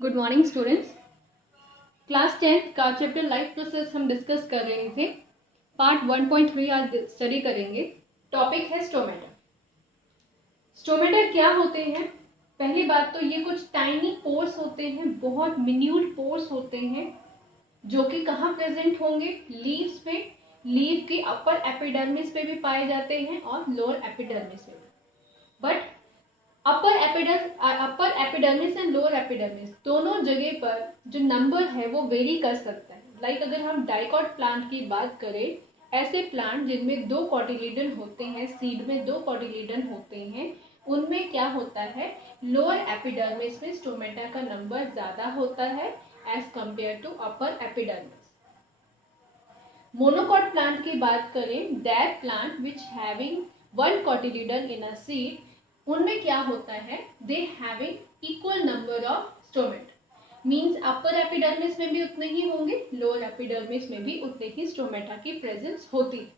Good morning students. Class 10 का chapter life process हम discuss कर रहे थे। पार्ट 1.3 आज स्टडी करेंगे। टॉपिक है स्टोमेटा। स्टोमेटा क्या होते हैं? पहली बात तो ये कुछ टाइनी पोर्स होते हैं, बहुत मिन्यूट पोर्स होते हैं जो कि कहाँ प्रेजेंट होंगे? लीव्स पे। लीव के अपर एपिडर्मिस पे भी पाए जाते हैं और लोअर एपिडर्मिस पे। But upper epidermis and lower epidermis दोनों जगह पर जो नंबर है वो वेरी कर सकता है। लाइक अगर हम डाइकॉट प्लांट की बात करें, ऐसे प्लांट जिनमें 2 कॉटिलीडन होते हैं, सीड में 2 कॉटिलीडन होते हैं, उनमें क्या होता है? लोअर एपिडर्मिस में स्टोमेटा का नंबर ज्यादा होता है as compare to upper epidermis. Monocot plant की बात करें, that plant which having 1 cotyledon in a seed, उनमें क्या होता है? They having equal number of stomata. Means upper epidermis में भी उतने ही होंगे, लोअर एपिडर्मिस में भी उतने ही स्टोमेटा की प्रेजेंस होती है।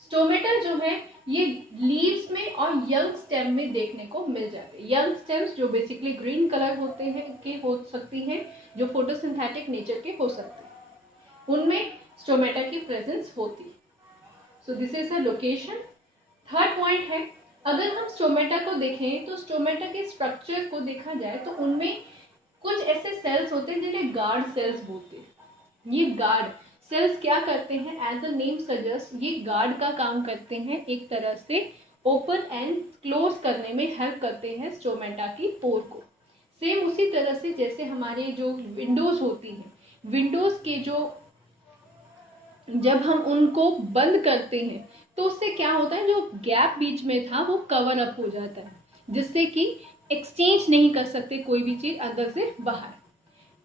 स्टोमेटा जो है ये लीव्स में और यंग स्टेम में देखने को मिल जाते हैं। यंग स्टेम्स जो बेसिकली ग्रीन कलर होते हैं के हो सकती हैं, जो फोटोसिंथेटिक नेचर के हो सकते हैं, उनमें स्टोमेटा की प्रेजेंस होती है। So this is the location. Third point है, अगर हम स्टोमेटा को देखें तो स्टोमेटा के स्ट्रक्चर को देखा जाए तो उनमें कुछ ऐसे सेल्स होते हैं जिन्हें गार्ड सेल्स बोलते हैं। ये गार्ड सेल्स क्या करते हैं? एज द नेम सजेस्ट, ये गार्ड का काम करते हैं, एक तरह से ओपन एंड क्लोज करने में हेल्प करते हैं स्टोमेटा की पोर को। सेम उसी तरह से जैसे हमारे जो विंडोज होती हैं, विंडोज के जो जब हम उनको बंद करते हैं तो उससे क्या होता है? जो गैप बीच में था वो कवर अप हो जाता है, जिससे कि एक्सचेंज नहीं कर सकते कोई भी चीज अंदर से बाहर।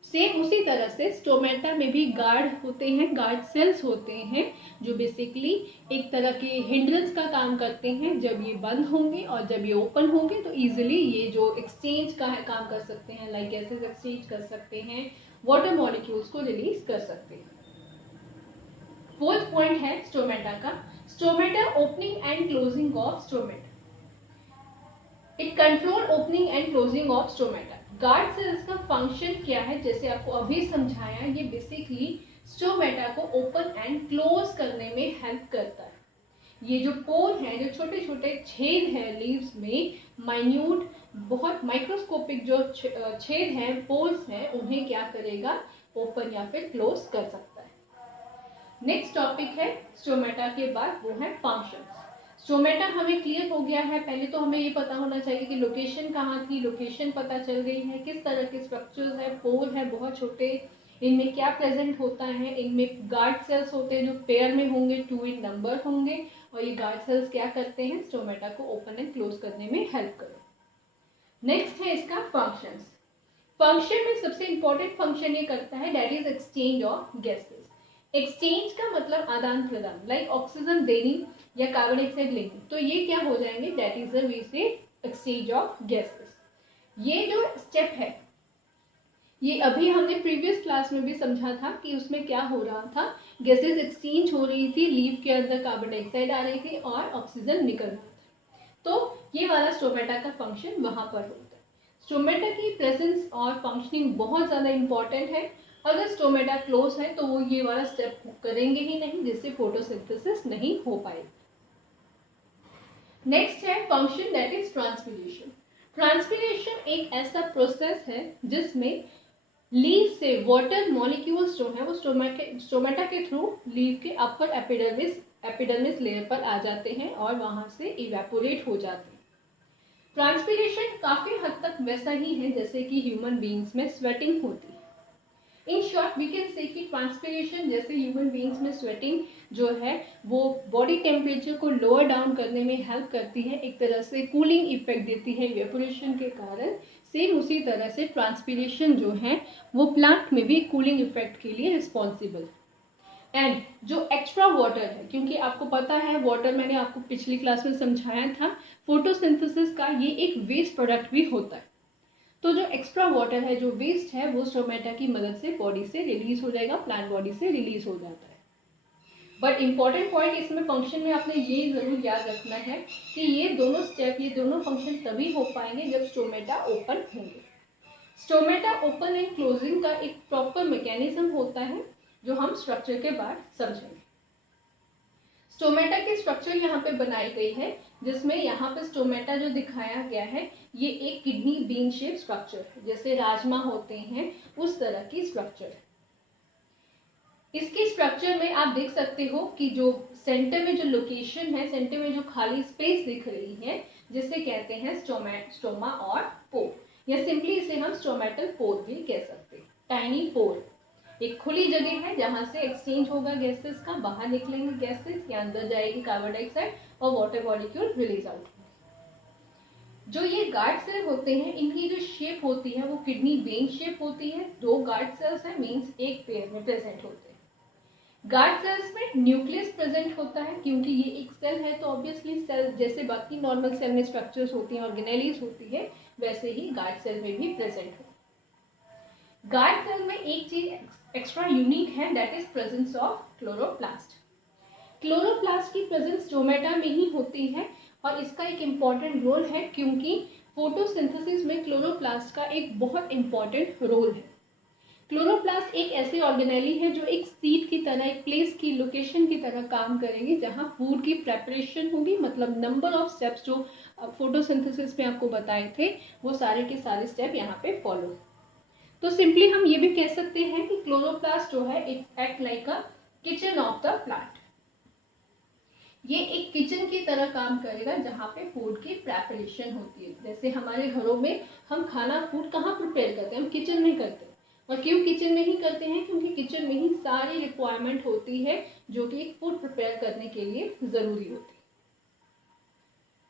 सेम उसी तरह से स्टोमेटा में भी गार्ड होते हैं, गार्ड सेल्स होते हैं जो बेसिकली एक तरह के हिंड्रेंस का काम करते हैं। जब ये बंद होंगे और जब ये ओपन होंगे तो इजीली ये जो एक्सचेंज का है काम कर सकते हैं, लाइक गैसेस एक्सचेंज कर सकते हैं, वाटर मॉलिक्यूल्स को रिलीज कर सकते हैं। फोर्थ पॉइंट है स्टोमेटा का, stomata opening and closing of stomata. It control opening and closing of stomata. Guard cells का फंक्शन क्या है? जैसे आपको अभी समझाया, ये बेसिकली स्टोमेटा को ओपन एंड क्लोज करने में हेल्प करता है। ये जो पोर है, जो छोटे छोटे छेद हैं लीव्स में, माइन्यूट बहुत माइक्रोस्कोपिक जो छेद हैं, पोर्स हैं, उन्हें क्या करेगा? ओपन या फिर क्लोज कर सकता है। नेक्स्ट टॉपिक है स्टोमेटा के बाद, वो है फंक्शंस। स्टोमेटा हमें क्लियर हो गया है। पहले तो हमें ये पता होना चाहिए कि लोकेशन कहाँ थी, लोकेशन पता चल गई है, किस तरह के स्ट्रक्चर्स है, पोर है बहुत छोटे, इनमें क्या प्रेजेंट होता है। इनमें गार्ड सेल्स होते हैं जो पेयर में होंगे, 2 इन नंबर होंगे, और ये गार्ड सेल्स क्या करते हैं? स्टोमेटा को ओपन एंड क्लोज करने में हेल्प करें। नेक्स्ट है इसका फंक्शंस। फंक्शन में सबसे इंपॉर्टेंट फंक्शन ये करता है, that is exchange of gases. Exchange का मतलब आदान प्रदान, लाइक ऑक्सीजन देनी या कार्बन डाइऑक्साइड लेनी, तो ये क्या हो जाएंगे? दैट इज द वे से एक्सचेंज ऑफ गैसेस। ये जो स्टेप है, ये अभी हमने प्रीवियस क्लास में भी समझा था कि उसमें क्या हो रहा था, गैसेस एक्सचेंज हो रही थी, लीव के अंदर कार्बन डाइऑक्साइड आ रही थी और ऑक्सीजन निकल रहा था। तो ये वाला स्टोमेटा का फंक्शन वहां पर होता है। स्टोमेटा की प्रेजेंस और फंक्शनिंग बहुत ज्यादा इंपॉर्टेंट है। अगर स्टोमेटा क्लोज है तो वो ये वाला स्टेप करेंगे ही नहीं, जिससे फोटोसिंथेसिस नहीं हो पाएगी। नेक्स्ट है function, that is transpiration. Transpiration एक ऐसा प्रोसेस है जिसमें लीव से वाटर मॉलिक्यूल्स जो है वो स्टोमेटा के थ्रू लीव के अपर एपिडर्मिस लेयर पर आ जाते हैं और वहां से इवेपोरेट हो जाते हैं। ट्रांसपिरेशन काफी हद तक वैसा ही है जैसे कि ह्यूमन बींग्स में स्वेटिंग होती है। In short we can say कि ट्रांसपिरेशन जैसे ह्यूमन बींग्स में स्वेटिंग जो है वो बॉडी टेम्परेचर को लोअर डाउन करने में हेल्प करती है, एक तरह से कूलिंग इफेक्ट देती है इवेपोरेशन के कारण। सेम उसी तरह से ट्रांसपिरेशन जो है वो प्लांट में भी कूलिंग इफेक्ट के लिए रिस्पॉन्सिबल। एंड जो एक्स्ट्रा वाटर है, क्योंकि आपको पता है वाटर, मैंने आपको पिछली क्लास में समझाया था, फोटोसिंथेसिस का ये एक वेस्ट प्रोडक्ट भी होता है। तो जो एक्स्ट्रा वाटर है, जो वेस्ट है, वो स्टोमेटा की मदद से बॉडी से रिलीज हो जाएगा, प्लांट बॉडी से रिलीज हो जाता है। बट इंपॉर्टेंट पॉइंट इसमें फंक्शन में आपने ये जरूर याद रखना है कि ये दोनों स्टेप, ये दोनों फंक्शन तभी हो पाएंगे जब स्टोमेटा ओपन होंगे। स्टोमेटा ओपन एंड क्लोजिंग का एक प्रॉपर मैकेनिज्म होता है जो हम स्ट्रक्चर के बाद समझेंगे। स्टोमेटा की स्ट्रक्चर यहाँ पे बनाई गई है, जिसमें यहाँ पे स्टोमेटा जो दिखाया गया है ये एक किडनी बीन शेप स्ट्रक्चर है, जैसे राजमा होते हैं उस तरह की स्ट्रक्चर है। इसकी स्ट्रक्चर में आप देख सकते हो कि जो सेंटर में जो लोकेशन है, सेंटर में जो खाली स्पेस दिख रही है, जिसे कहते हैं स्टोमा और पोर, या सिंपली इसे हम स्टोमेटल पोर भी कह सकते हैं। टाइनी पोर एक खुली जगह है जहां से एक्सचेंज होगा गैसेस का, बाहर निकलेंगे गैसेस, के अंदर जाएगी कार्बन डाइऑक्साइड और वाटर मॉलिक्यूल रिलीज आउट। जो ये गार्ड सेल होते हैं इनकी जो शेप होती है वो किडनी वेन शेप होती है। 2 गार्ड सेल्स है, मींस एक पेयर में प्रेजेंट होते हैं। गार्ड सेल्स में न्यूक्लियस प्रेजेंट होता है, क्योंकि ये एक सेल है तो ऑब्वियसली सेल जैसे बाकी नॉर्मल सेल में स्ट्रक्चर्स होती हैं, ऑर्गेनेलीज होती है, वैसे ही गार्ड सेल में भी प्रेजेंट हो। गार्ड सेल में एक चीज एक्स्ट्रा यूनिक है, that is presence of chloroplast. Chloroplast की प्रेजेंस स्टोमेटा में ही होती है और इसका एक इम्पॉर्टेंट रोल है, क्योंकि फोटोसिंथेसिस में क्लोरोप्लास्ट का एक बहुत इम्पॉर्टेंट रोल है। क्लोरोप्लास्ट एक ऐसी ऑर्गेनेली है जो एक सीड की तरह, एक प्लेस की लोकेशन की तरह काम करेगी जहां फूड की प्रेपरेशन होगी, मतलब नंबर ऑफ स्टेप्स जो फोटोसिंथेसिस में आपको बताए थे वो सारे के सारे स्टेप यहाँ पे फॉलो। तो सिंपली हम ये भी कह सकते हैं कि क्लोरोप्लास्ट जो है it act like a kitchen of the plant. ये एक किचन की तरह काम करेगा जहाँ पे फूड की प्रेपरेशन होती है। जैसे हमारे घरों में हम खाना फूड कहाँ प्रिपेयर करते हैं, हम किचन में करते हैं। और क्यों किचन में ही करते हैं, क्योंकि किचन में ही सारी रिक्वायरमेंट होती है जो कि एक फूड प्रिपेयर करने के लिए जरूरी होती है।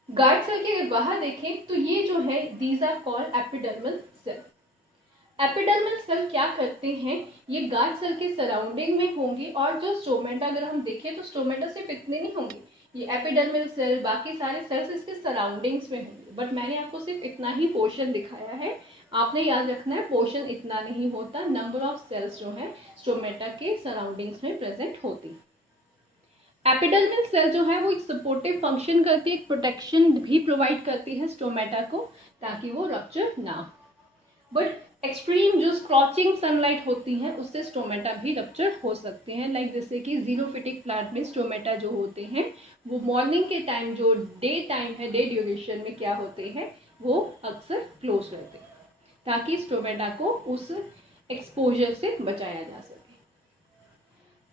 गार्ड सेल के बाहर देखें तो ये जो है these are called epidermal cell. Epidermal cell क्या करते हैं, ये गार्ड सेल के सराउंडिंग में होंगे, और जो स्टोमेटा अगर हम देखें तो स्टोमेटा सिर्फ इतने नहीं होंगे, ये एपिडर्मल सेल बाकी सारे सेल्स इसके सराउंडिंग्स में होंगे। बट मैंने आपको सिर्फ इतना ही पोर्शन दिखाया है, आपने याद रखना है पोर्शन इतना नहीं होता, नंबर ऑफ सेल्स जो है स्टोमेटा के सराउंडिंग्स में प्रेजेंट होती। एपिडर्मल सेल जो है वो एक सपोर्टिव फंक्शन करती है, एक प्रोटेक्शन भी प्रोवाइड करती है स्टोमेटा को ताकि वो रप्चर ना हो। बट एक्सट्रीम जो स्क्रॉचिंग सनलाइट होती है उससे स्टोमेटा भी रप्चर हो सकते हैं, लाइक जैसे कि जीरोफिटिक प्लांट में स्टोमेटा जो होते हैं वो मॉर्निंग के टाइम, जो डे टाइम है, डे ड्यूरेशन में क्या होते हैं वो अक्सर क्लोज रहते हैं ताकि स्टोमेटा को उस एक्सपोजर से बचाया जा सके।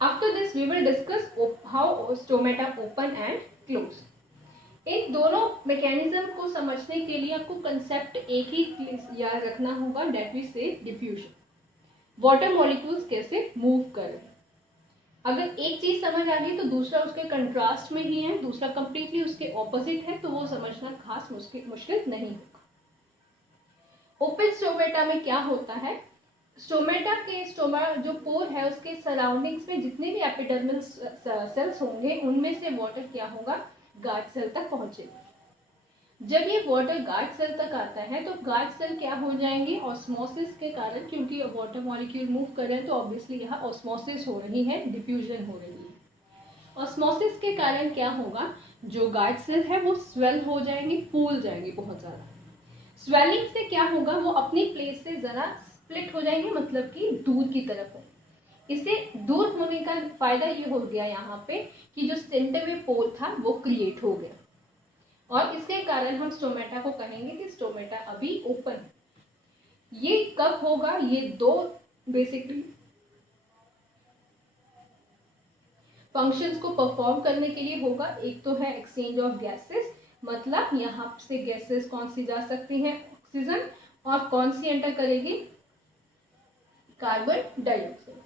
After this we will discuss how stomata open and close. इन दोनों मैकेनिज्म को समझने के लिए आपको कंसेप्ट एक ही याद रखना होगा, दैट वी से डिफ्यूजन। वाटर मॉलिक्यूल्स कैसे मूव कर रहे हैं। अगर एक चीज समझ आ गई तो दूसरा उसके कंट्रास्ट में ही है, दूसरा कंप्लीटली उसके ऑपोजिट है, तो वो समझना खास मुश्किल नहीं होगा। ओपन स्टोमेटा में क्या होता है, स्टोमेटा के स्टोमा जो पोर है उसके सराउंडिंग्स में जितने भी एपिडर्मल सेल्स होंगे उनमें से वाटर क्या होगा, गार्ड सेल तक पहुंचेगी। जब ये वाटर गार्ड सेल तक आता है तो गार्ड सेल क्या हो जाएंगे, ऑस्मोसिस के कारण, क्योंकि वाटर मॉलिक्यूल मूव कर रहे हैं तो ऑब्वियसली यहाँ ऑस्मोसिस हो रही है, डिफ्यूजन हो रही है। ऑस्मोसिस के कारण क्या होगा, जो गार्ड सेल है वो स्वेल हो जाएंगे, फूल जाएंगे बहुत ज्यादा। स्वेलिंग से क्या होगा, वो अपनी प्लेस से जरा स्प्लिट हो जाएंगे, मतलब कि दूर की तरफ है। इससे दूर होने का फायदा ये हो गया यहाँ पे कि जो सेंटर में पोल था वो क्रिएट हो गया, और इसके कारण हम स्टोमेटा को कहेंगे कि स्टोमेटा अभी ओपन है। ये कब होगा, ये 2 बेसिकली फंक्शंस को परफॉर्म करने के लिए होगा। एक तो है एक्सचेंज ऑफ गैसेस, मतलब यहाँ से गैसेस कौन सी जा सकती हैं, ऑक्सीजन, और कौन सी एंटर करेगी, carbon dioxide.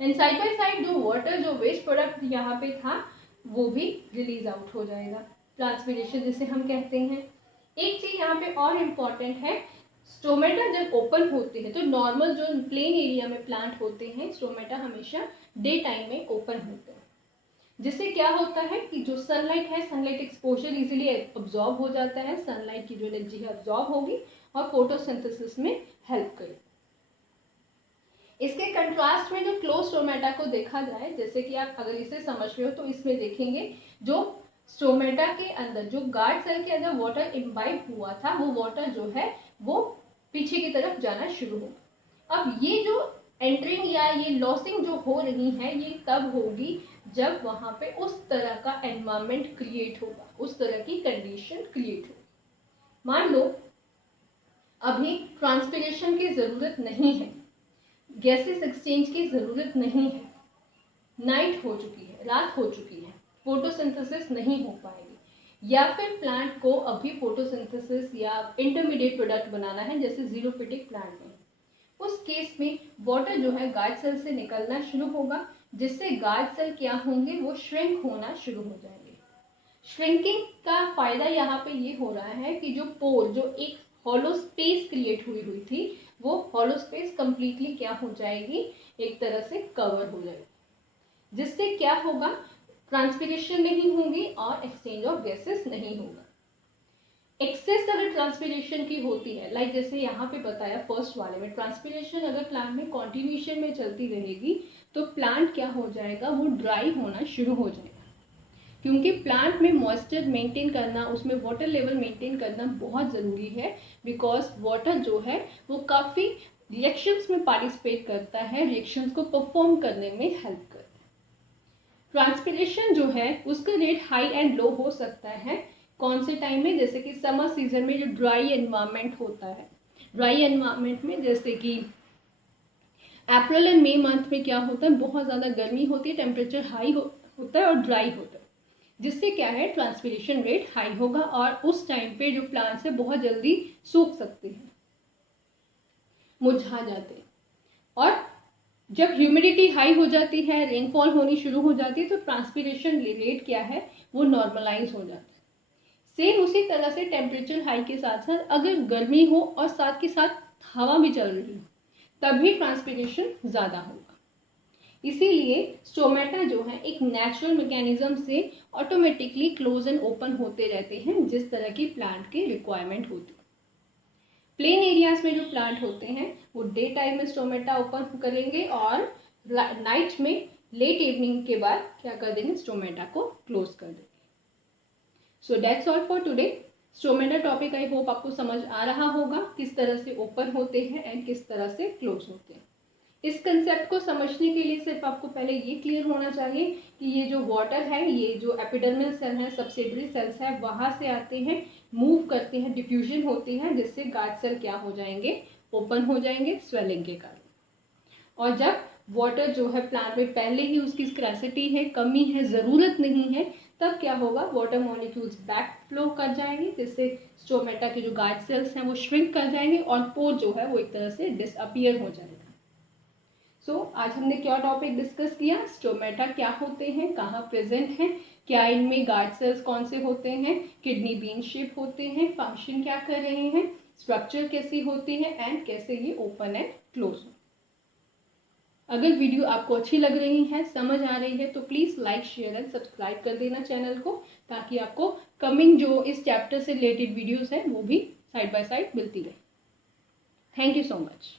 And side by side जो वाटर, जो वेस्ट प्रोडक्ट यहाँ पे था वो भी रिलीज आउट हो जाएगा, ट्रांसपिरेशन जिसे हम कहते हैं। एक चीज यहाँ पे और इम्पॉर्टेंट है, स्टोमेटा जब ओपन होते हैं तो नॉर्मल जो प्लेन एरिया में प्लांट होते हैं स्टोमेटा हमेशा डे टाइम में ओपन होते हैं, जिससे क्या होता है कि जो सनलाइट है, सनलाइट एक्सपोजर इजीली अब्जॉर्ब हो जाता है, सनलाइट की जो एनर्जी है अब्जॉर्ब होगी और फोटोसिंथेसिस में हेल्प करेगी। इसके कंट्रास्ट में जो क्लोज स्टोमेटा को देखा जाए, जैसे कि आप अगर इसे समझ रहे हो तो इसमें देखेंगे जो स्टोमेटा के अंदर, जो गार्ड सेल के अंदर वाटर इम्बाइब हुआ था, वो वाटर जो है वो पीछे की तरफ जाना शुरू होगा। अब ये जो एंटरिंग या ये लॉसिंग जो हो रही है ये तब होगी जब वहां पे उस तरह का एनवायरमेंट क्रिएट होगा, उस तरह की कंडीशन क्रिएट होगी। मान लो अभी ट्रांसपिरेशन की जरूरत नहीं है, गैसेस एक्सचेंज की जरूरत नहीं है, नाइट हो चुकी है, रात हो चुकी है, फोटोसिंथेसिस नहीं हो पाएगी, या फिर प्लांट को अभी फोटोसिंथेसिस या इंटरमीडिएट प्रोडक्ट बनाना है जैसे जीरोफिटिक प्लांट में, उस केस में वाटर जो है गार्ड सेल से निकलना शुरू होगा, जिससे गार्ड सेल क्या होंगे, वो श्रिंक होना शुरू हो जाएंगे। श्रिंकिंग का फायदा यहाँ पे ये हो रहा है कि जो पोर, जो एक हॉलो स्पेस क्रिएट हुई थी, वो हॉलो स्पेस कंप्लीटली क्या हो जाएगी, एक तरह से कवर हो जाएगी, जिससे क्या होगा, ट्रांसपिरेशन नहीं होगी और एक्सचेंज ऑफ गैसेस नहीं होगा। एक्सेस अगर ट्रांसपिरेशन की होती है, लाइक जैसे यहाँ पे बताया फर्स्ट वाले में, ट्रांसपिरेशन अगर प्लांट में कॉन्टिन्यूएशन में चलती रहेगी तो प्लांट क्या हो जाएगा, वो ड्राई होना शुरू हो जाएगा, क्योंकि प्लांट में मॉइस्चर मेंटेन करना, उसमें वाटर लेवल मेंटेन करना बहुत ज़रूरी है, बिकॉज वाटर जो है वो काफ़ी रिएक्शंस में पार्टिसिपेट करता है, रिएक्शंस को परफॉर्म करने में हेल्प करता है। ट्रांसपिरेशन जो है उसका रेट हाई एंड लो हो सकता है, कौन से टाइम में, जैसे कि समर सीजन में जो ड्राई एनवायरनमेंट होता है, ड्राई एनवायरनमेंट में जैसे कि अप्रैल एंड मई मंथ में क्या होता है, बहुत ज़्यादा गर्मी होती है, टेम्परेचर हाई होता है और ड्राई होता है, जिससे क्या है, ट्रांसपिरेशन रेट हाई होगा और उस टाइम पे जो प्लांट्स है बहुत जल्दी सूख सकते हैं, मुरझा जाते हैं। और जब ह्यूमिडिटी हाई हो जाती है, रेनफॉल होनी शुरू हो जाती है, तो ट्रांसपिरेशन रेट क्या है, वो नॉर्मलाइज हो जाता है। सेम उसी तरह से टेम्परेचर हाई के साथ साथ अगर गर्मी हो और साथ के साथ हवा भी चल रही हो, तभी ट्रांसपिरेशन ज़्यादा होगा। इसीलिए स्टोमेटा जो है एक नेचुरल मैकेनिज्म से ऑटोमेटिकली क्लोज एंड ओपन होते रहते हैं, जिस तरह की प्लांट की रिक्वायरमेंट होती है। प्लेन एरियाज में जो प्लांट होते हैं वो डे टाइम में स्टोमेटा ओपन करेंगे और नाइट में लेट इवनिंग के बाद क्या कर देंगे, स्टोमेटा को क्लोज कर देंगे। So that's all for today. Stomata topic I hope आपको समझ आ रहा होगा, किस तरह से ओपन होते हैं एंड किस तरह से क्लोज होते हैं। इस कंसेप्ट को समझने के लिए सिर्फ आपको पहले ये क्लियर होना चाहिए कि ये जो वाटर है, ये जो एपिडर्मल सेल है, सबसिडरी सेल्स है, वहां से आते हैं, मूव करते हैं, डिफ्यूजन होती है, जिससे गार्ड सेल क्या हो जाएंगे, ओपन हो जाएंगे स्वेलिंग के कारण। और जब वाटर जो है प्लांट में पहले ही उसकी स्कैर्सिटी है, कमी है, ज़रूरत नहीं है, तब क्या होगा, वाटर मॉलिक्यूल्स बैक फ्लो कर जाएंगे, जिससे स्टोमेटा के जो गार्ड सेल्स हैं वो श्रिंक कर जाएंगे और पोर जो है वो एक तरह से डिसअपियर हो जाएगा। सो आज हमने क्या टॉपिक डिस्कस किया, स्टोमेटा क्या होते हैं, कहाँ प्रेजेंट हैं, क्या इनमें गार्ड सेल्स कौन से होते हैं, किडनी बीन शेप होते हैं, फंक्शन क्या कर रहे हैं, स्ट्रक्चर कैसी होती है एंड कैसे ये ओपन एंड क्लोज हो। अगर वीडियो आपको अच्छी लग रही है, समझ आ रही है, तो please like, share and subscribe कर देना चैनल को, ताकि आपको कमिंग जो इस चैप्टर से रिलेटेड वीडियोस हैं वो भी साइड बाय साइड मिलती रहे। Thank you so much.